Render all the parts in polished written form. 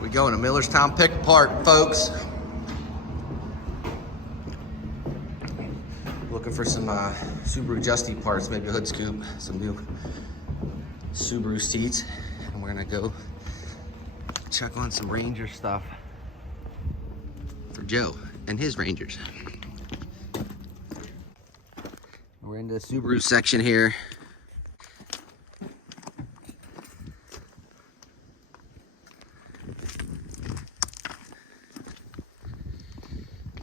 We going to MillersTown Pic A, folks. Looking for some Subaru Justy parts, maybe a hood scoop, some new Subaru seats, and we're gonna go check on some Ranger stuff for Joe and his Rangers. We're in the Subaru section here.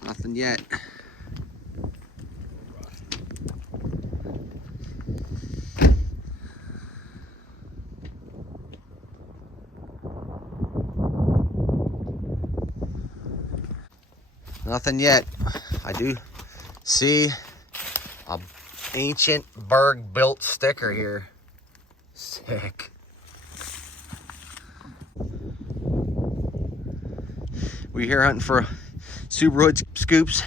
Nothing yet. Nothing yet. I do see a ancient Berg built sticker here. Sick. We're here hunting for Subaru hood scoops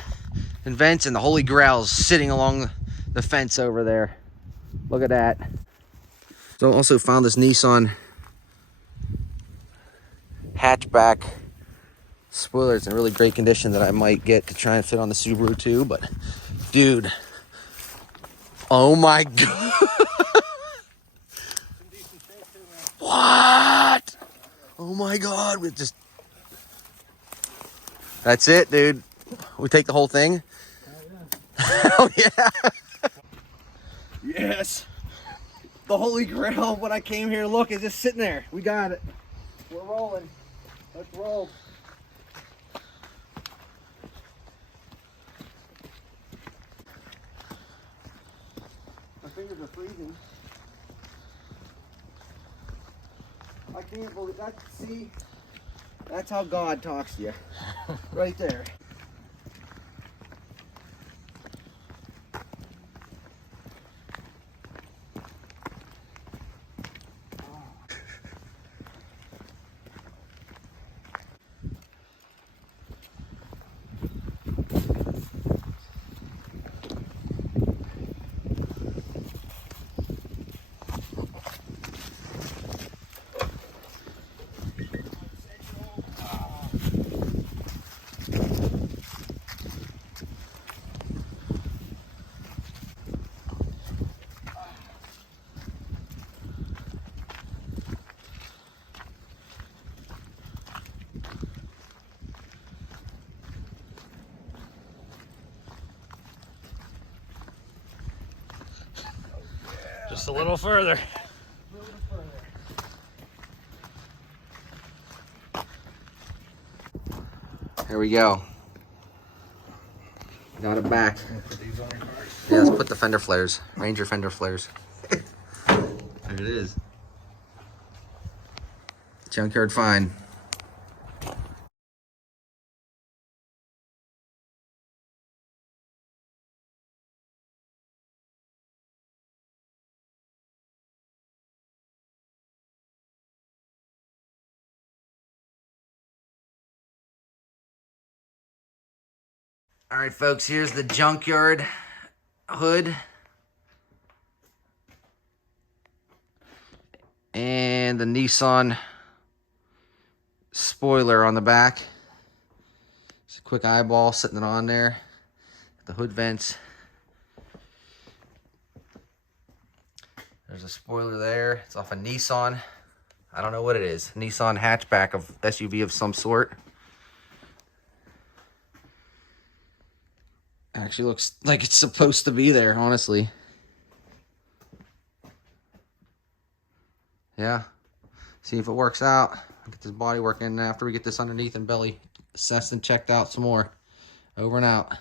and vents, and the Holy Grail's sitting along the fence over there. Look at that. So I also found this Nissan hatchback spoiler. It's in really great condition that I might get to try and fit on the Subaru too, but dude, oh my god. What? Oh my god, we just, that's it, dude. We take the whole thing? Oh yeah. Yes. The Holy Grail, when I came here, look, it's just sitting there. We got it. We're rolling. Let's roll. My fingers are freezing. I can't believe that. See? That's how God talks to you. Right there. Just a little further. Here we go. Got it back. Yeah, let's put the fender flares. Ranger fender flares. There it is. Junkyard fine. All right, folks, here's the Junkyard hood. And the Nissan spoiler on the back. Just a quick eyeball sitting it on there. The hood vents. There's a spoiler there. It's off a Nissan. I don't know what it is. Nissan hatchback of SUV of some sort. Actually looks like it's supposed to be there, honestly. Yeah. See if it works out. I'll get this body working after we get this underneath and belly assessed and checked out some more. Over and out.